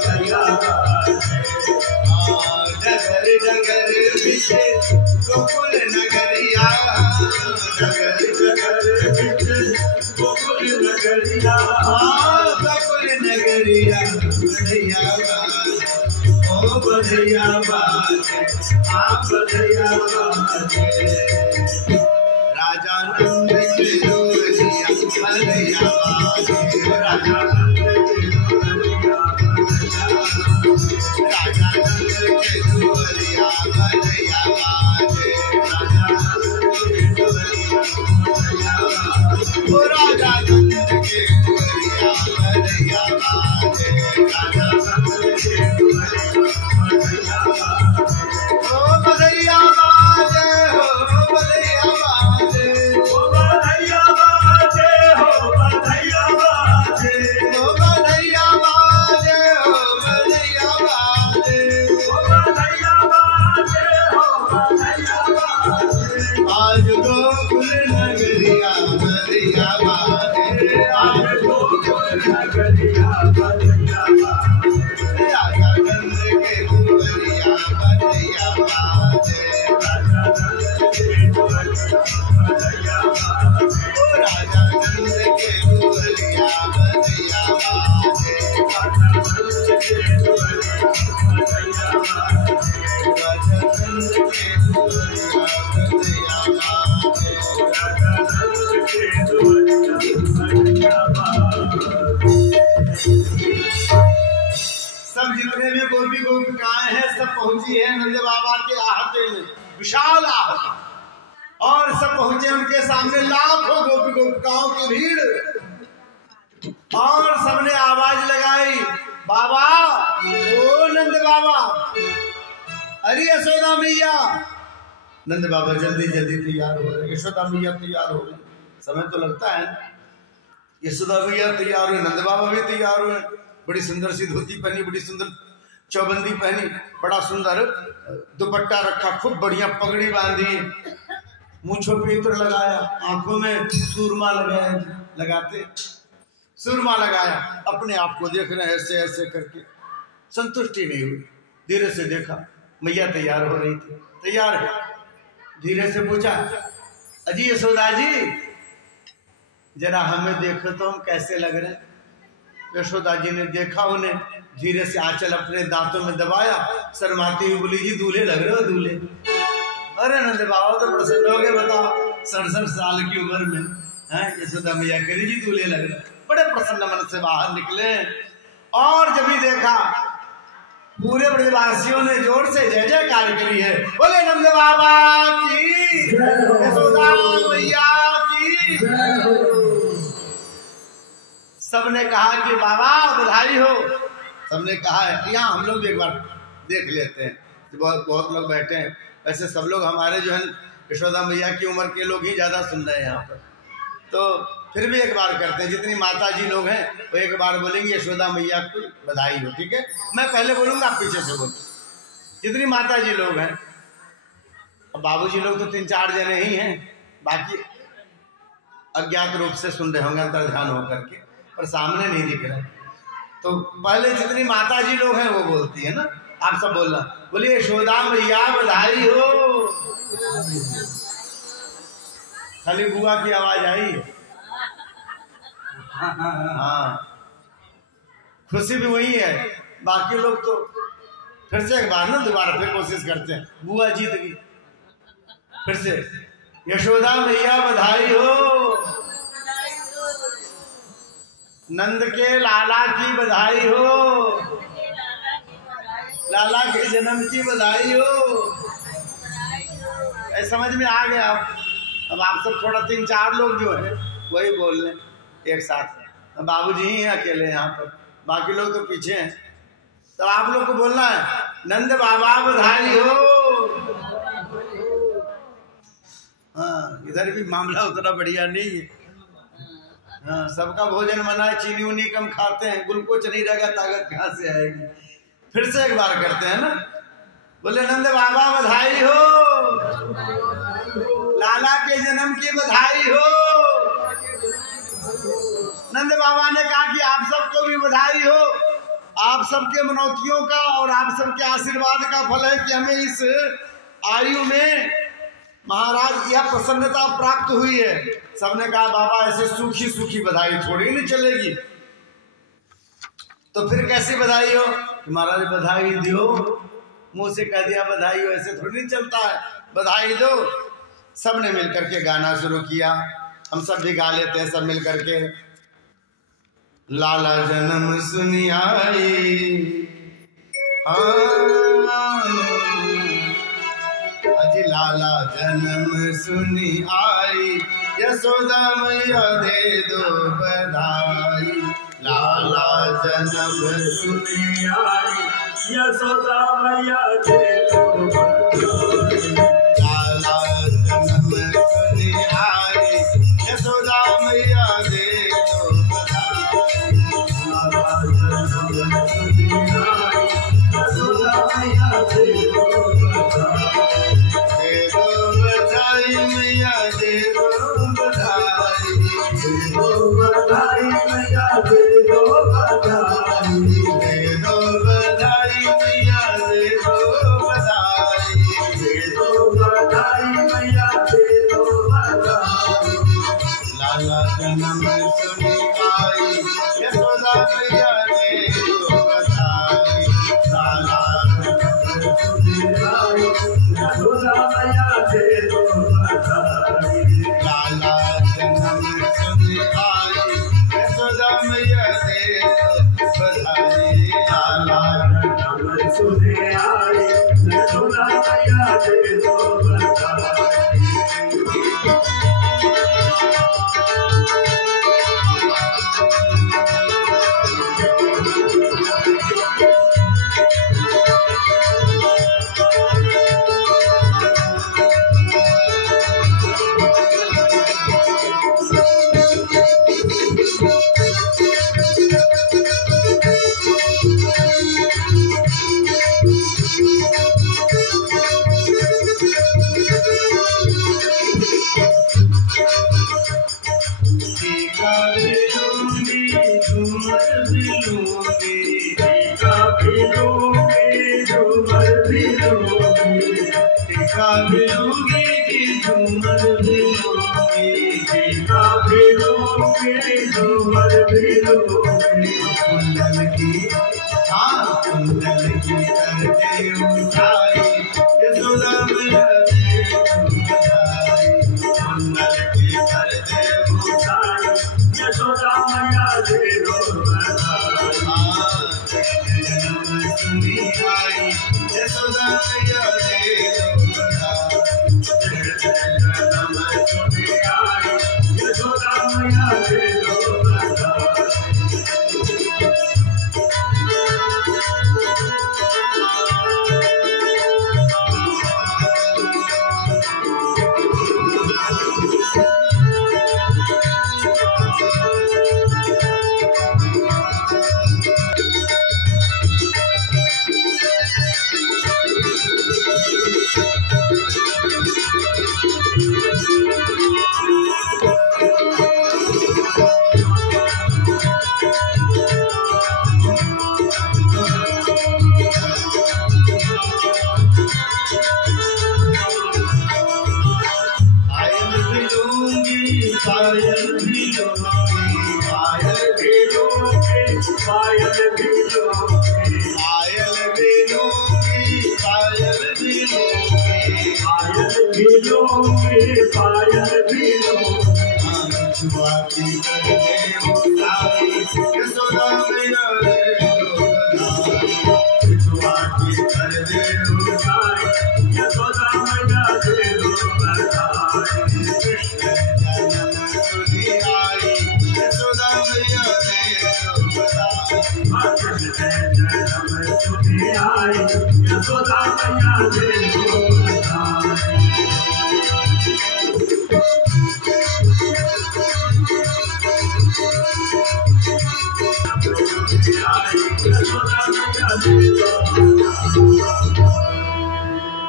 बधैया डगर डगर बिचे गोकुल नगरिया डगर डगर बिचे गोकुल नगरिया गोकुल नगरिया बधैया ओ बधैया बाजे बधैया बाजे राजा नंद के दुआरिया बधैया बाजे राजा नंद के दुआरिया राजा नंद के दुआरिया बधैया बाजे राजा नंद के दुआरिया बधैया बाजे ओ राजा नंद के दुआरिया बधैया बाजे राजा नंद के दुआरिया बधैया बाजे ओ बधैया बाजे हो बधैया बाजे ओ बधैया बाजे हो बधैया बाजे ओ बधैया बाजे हो बधैया बाजे ओ बधैया बाजे हो बधैया बाजे आज गोकुल नगरिया बधैया बाजे आज गोकुल नगरिया बधैया बाजे राजा नंद के दुआरिया बधैया बाजे राजा नंद के दुआरिया बधैया बाजे ओ राजा नंद के दुआरिया बधैया बाजे राजा नंद के दुआरिया बधैया बाजे राजा नंद के दुआरिया बधैया बाजे राजा नंद के दुआरिया बधैया बाजे। सब जितने भी गोपी गोपिकाएं हैं सब पहुंची है नंद बाबा के आहते में, विशाल आहत, और सब पहुंचे उनके सामने लाखों गोपी गोपिकाओं की भीड़, और सबने आवाज लगाई बाबा ओ नंद बाबा, अरे यशोदा मैया। नंद बाबा जल्दी जल्दी तैयार हो रहे, यशोदा मैया तैयार हो रहे, समय तो लगता है। यशोदा मैया तैयार हुए, नंद बाबा भी तैयार हुए, बड़ी सुंदर सी धोती पहनी, बड़ी सुंदर चौबंदी पहनी, बड़ा सुंदर दुपट्टा रखा, खूब बढ़िया पगड़ी बांधी, मूंछों पे इत्र लगाया, आंखों में सूरमा लगाते सूरमा लगाया, अपने आप को देख रहे हैं ऐसे ऐसे करके, संतुष्टि नहीं हुई। धीरे से देखा मैया तैयार हो रही थी, तैयार है, धीरे से पूछा अजी यशोदा जी जरा हमें देखो तो हम कैसे लग रहे हैं। यशोदा जी ने देखा उन्हें, धीरे से आंचल अपने दांतों में दबाया, शर्माती हुई बोली जी दूल्हे लग रहे हो दूल्हे। अरे नंद बाबा तो प्रसन्न हो गए, बताओ 67 साल की उम्र में हैं यशोदा मैया करी जी दूल्हे लग रहे, बड़े प्रसन्न मन से बाहर निकले। और जब ही देखा पूरे ब्रजवासियों ने जोर से जय जयकार करी है, बोले नंद बाबा की, यशोदा मैया की। सबने कहा कि बाबा बधाई हो, सबने कहा है। यहाँ हम लोग भी एक बार देख लेते हैं, बहुत लोग बैठे हैं, वैसे सब लोग हमारे जो है यशोदा मैया की उम्र के लोग ही ज्यादा सुन रहे हैं यहाँ पर, तो फिर भी एक बार करते हैं। जितनी माता जी लोग हैं वो एक बार बोलेंगे यशोदा मैया की बधाई हो, ठीक है? मैं पहले बोलूंगा, आप पीछे से बोलो। जितनी माता जी लोग हैं, बाबूजी लोग तो 3-4 जने ही हैं, बाकी अज्ञात रूप से सुन रहे होंगे अंतर ध्यान होकर के, पर सामने नहीं दिख रहे। तो पहले जितनी माता जी लोग हैं वो बोलती है ना, आप सब बोलना, बोलिए यशोदा मैया बधाई हो। खाली बुआ की आवाज आई है, हाँ, खुशी भी वही है, बाकी लोग तो फिर से एक बार ना दोबारा फिर कोशिश करते हैं, बुआ जीत गई, फिर से यशोदा मैया बधाई हो, नंद के लाला की बधाई हो, लाला के जन्म की बधाई हो। समझ में आ गया? अब आप सब थोड़ा 3-4 लोग जो है वही बोल लें एक साथ। बाबूजी ही हैं अकेले यहाँ पर, बाकी लोग तो पीछे हैं। तो आप लोग को बोलना है नंद बाबा बधाई हो। हाँ, इधर भी मामला उतना बढ़िया नहीं है। हाँ, सबका भोजन मना है, चीनी उनी कम खाते हैं, ग्लूकोज नहीं रहेगा ताकत कहाँ से आएगी। फिर से एक बार करते हैं ना, बोले नंद बाबा बधाई हो, लाला के जन्म की बधाई हो। नंद बाबा ने कहा कि आप सबको भी बधाई हो, आप सबके मनौतियों का और आप सबके आशीर्वाद का फल है कि हमें इस आयु में महाराज यह प्रसन्नता प्राप्त हुई है। सबने कहा बाबा ऐसे सूखी सूखी बधाई थोड़ी नहीं चलेगी। तो फिर कैसी बधाई हो कि महाराज बधाई दो, मुंह से कह दिया बधाई हो, ऐसे थोड़ी नहीं चलता है, बधाई दो। सबने मिलकर के गाना शुरू किया, हम सब भी गा लेते हैं सब मिल करके। लाला जन्म सुनी आई, अजी लाला जन्म सुनी आई, यशोदा मैया दे दो बधाई। लाला जन्म सुनी आई, यशोदा मैया दे दो बधाई। लाला जन्म सुनी आई, यशोदा मैया दे दो बधाई। लाला जन्म सुनी आई, यशोदा मैया दे दो बधाई। दे दो बधाई मैया दे दो बधाई, दे दो बधाई मैया दे दो बधाई। दे दो बधाई मैया दे दो बधाई, दे दो बधाई मैया दे दो बधाई। लाला जन्म सुनी आई, यशोदा मैया दे दो बधाई। लाला जन्म सुनी आई, यशोदा मैया दे दो बधाई। लाला जन्म सुनी आई, यशोदा मैया दे दो बधाई। लाला जन्म सुनी आई, यशोदा मैया दे दो बधाई।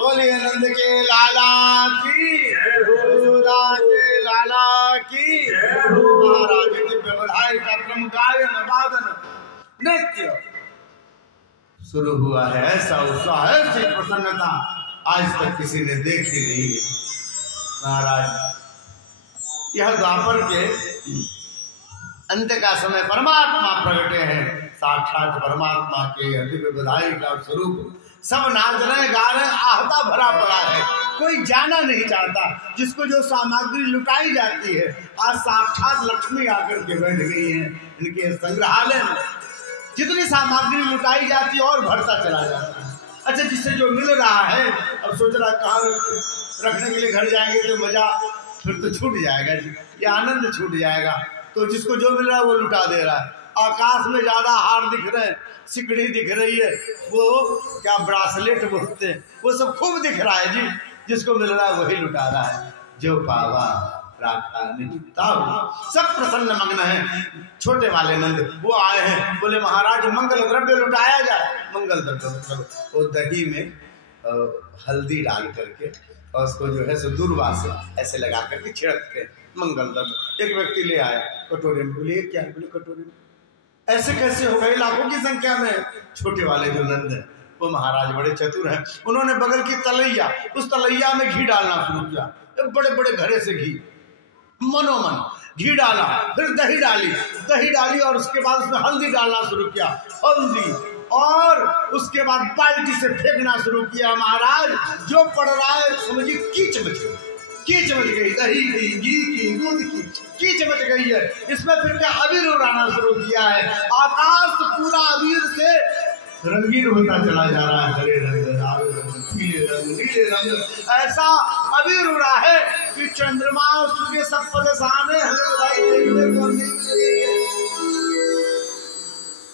बोलिए नंद के लाला की, यशोदा के लाला की। महाराज ने बधाई का क्रम गायन वादन नृत्य शुरू हुआ है ऐसा उत्साह, ऐसी प्रसन्नता आज तक किसी ने देखी नहीं है। महाराज यह द्वापर के अंत का समय परमात्मा प्रगटे हैं, साक्षात परमात्मा के दिव्य बधाई का स्वरूप। सब नाच रहे गा रहे, आहता भरा पड़ा है, कोई जाना नहीं चाहता। जिसको जो सामग्री लुटाई जाती है, आज साक्षात लक्ष्मी आकर के बैठ गई है इनके संग्रहालय में। जितनी सामग्री लुटाई जाती है और बढ़ता चला जाता है। अच्छा, जिससे जो मिल रहा है अब सोच रहा कहाँ रखने के लिए घर जाएंगे तो मजा फिर तो छूट जाएगा जी, ये आनंद छूट जाएगा। तो जिसको जो मिल रहा है वो लुटा दे रहा है। आकाश में ज्यादा हार दिख रहे हैं, सिकड़ी दिख रही है, वो क्या ब्रासलेट बोलते हैं, वो सब खूब दिख रहा है जी। जिसको मिल रहा है वही लुटा रहा है। जो पावा राखा नहीं ताऊ। सब प्रसन्न मग्न है। छोटे वाले नंद वो आए हैं, बोले महाराज मंगल द्रव्य लुटाया जाए। मंगल द्रव्य मतलब वो दही में हल्दी डाल करके और उसको जो है सो दूरवा से ऐसे लगा करके छिड़कते मंगल द्रव्य। एक व्यक्ति ले आया कटोरे में, बोले क्या है? बोले कटोरे में। ऐसे कैसे हो गए? लाखों की संख्या में। छोटे वाले जो नंद है वो महाराज बड़े चतुर हैं, उन्होंने बगल की तलैया, उस तलैया में घी डालना शुरू किया। बड़े बड़े घड़े से घी, मनोमन घी डाला, फिर दही डाली और उसके बाद उसमें हल्दी डालना शुरू किया, हल्दी, और उसके बाद बाल्टी से फेंकना शुरू किया। महाराज जो पड़ रहा है समझिए कीच मच गई, दही की, घी की, दूध की कीच मच गई है। इसमें फिर क्या अबीर उड़ाना शुरू किया है। आकाश पूरा अबीर से रंगीन होता चला जा रहा है। हरे रंग, लाल रंग, पीले रंग, नीले रंग, ऐसा अबीर उड़ा है कि चंद्रमा और सूर्य सब परेशान है, हमें बधाई देखने को नहीं मिल रही।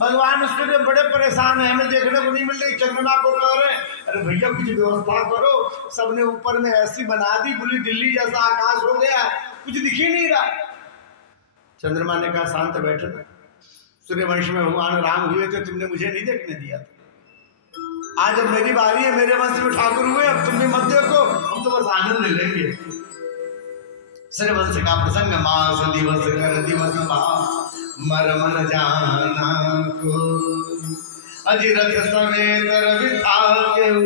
भगवान सूर्य बड़े परेशान है, हमें देखने को नहीं मिल रही। चंद्रमा को कह रहे अरे भैया कुछ व्यवस्था करो। सबने ऊपर में ऐसी बना दी, पूरी दिल्ली जैसा आकाश हो गया, कुछ दिख ही नहीं रहा। चंद्रमा ने कहा शांत बैठो, सूर्यवंश में भगवान राम हुए थे, तुमने मुझे नहीं देखने दिया था। आज अब मेरी बारी है, मेरे वंश में ठाकुर हुए, अब तुम भी मत देखो, हम तो बस आनंद ले लेंगे। सूर्यवंश का प्रसंग मास दिवस कर दिवस मरम न जाना को, अजिरथ समेत रवि था केहू,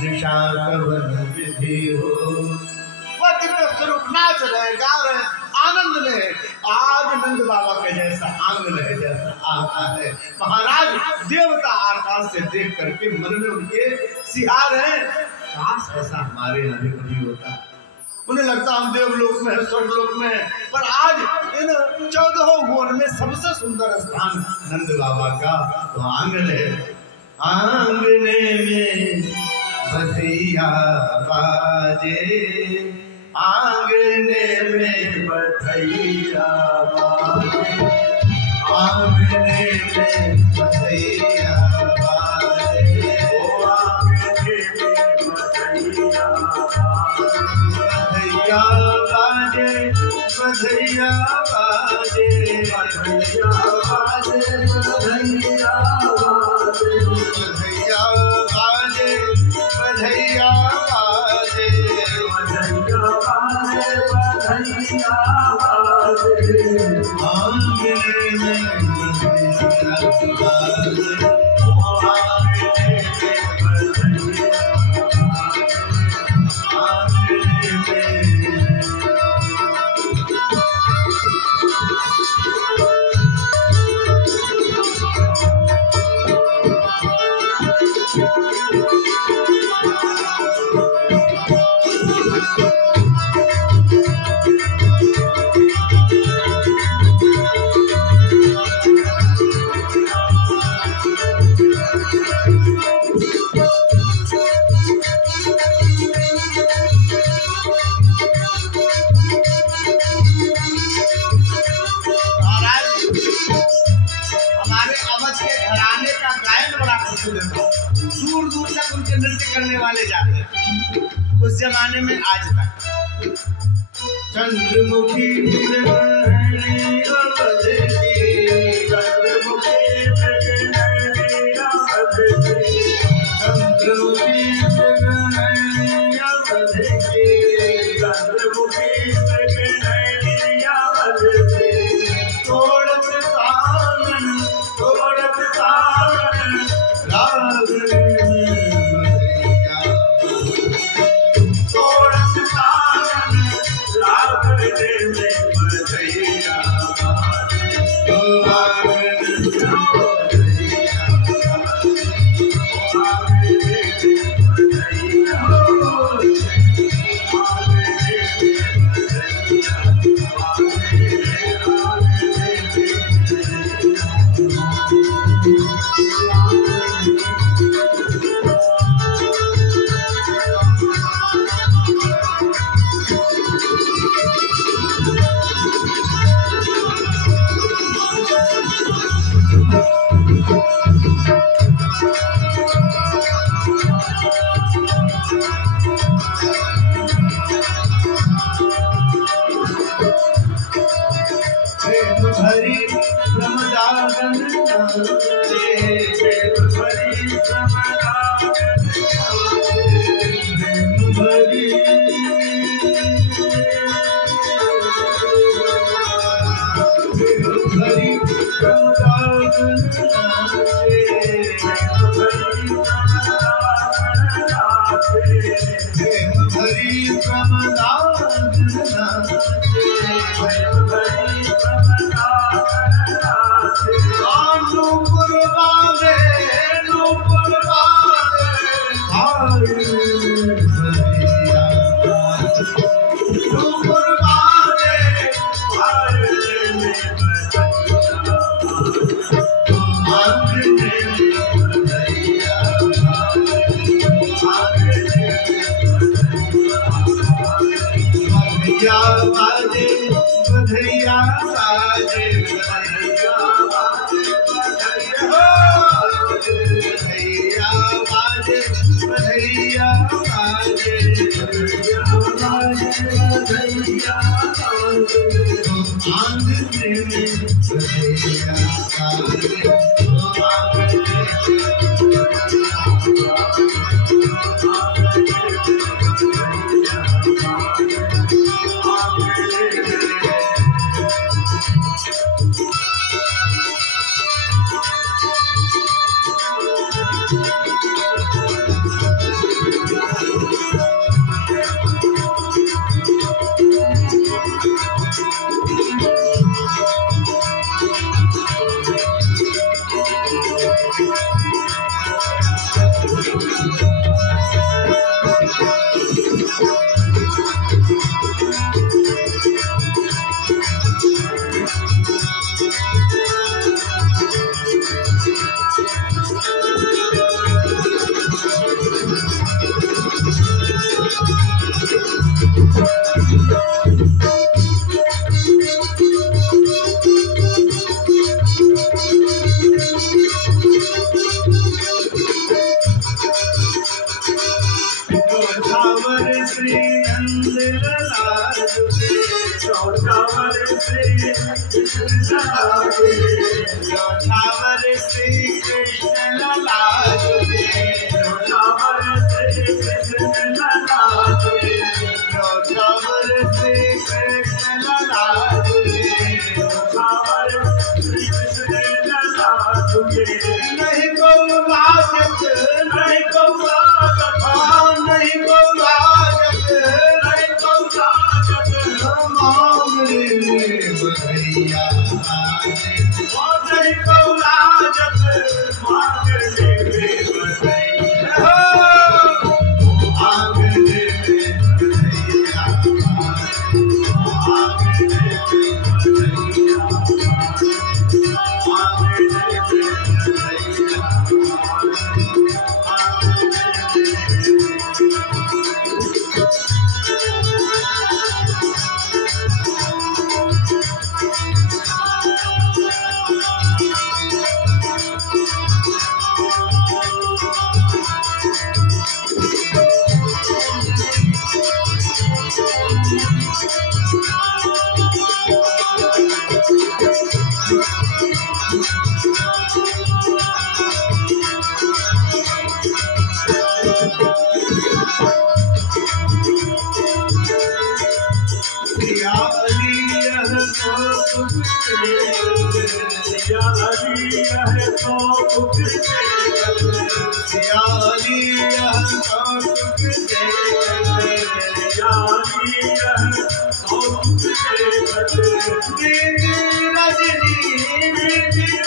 निशा कवन विधि हो। वह दिव्य स्वरूप नाच रहे, गा रहे, आनंद में। आज नंद बाबा के जैसा आंगन है, जैसा आता है। महाराज देवता आकाश से देख करके मन में उनके सिहार है, काश ऐसा हमारे यहाँ भी कभी होता। उन्हें लगता हम देवलोक में है, स्वर्गलोक में है, पर आज इन 14 भुवन में सबसे सुंदर स्थान नंद बाबा का तो आंगन है। आंगने में बधिया बाजे, आंगने में बधिया बाजे, आंगने में बधिया बाजे, ओ आंगने में बधिया बाजे, बधिया बाजे, बधिया बाजे, बधिया बाजे, बधिया बाजे, बधिया बाजे, बधिया बाजे, बधिया बाजे, आंगने में बधिया बाजे, ओ आंगने में बधिया दूर तक उनके नृत्य करने वाले जाते हैं उस जमाने में आज तक। चंद्रमुखी तोड़त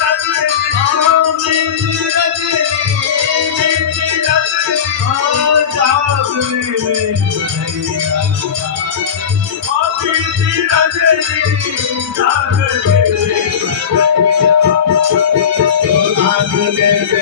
रजनी Yes,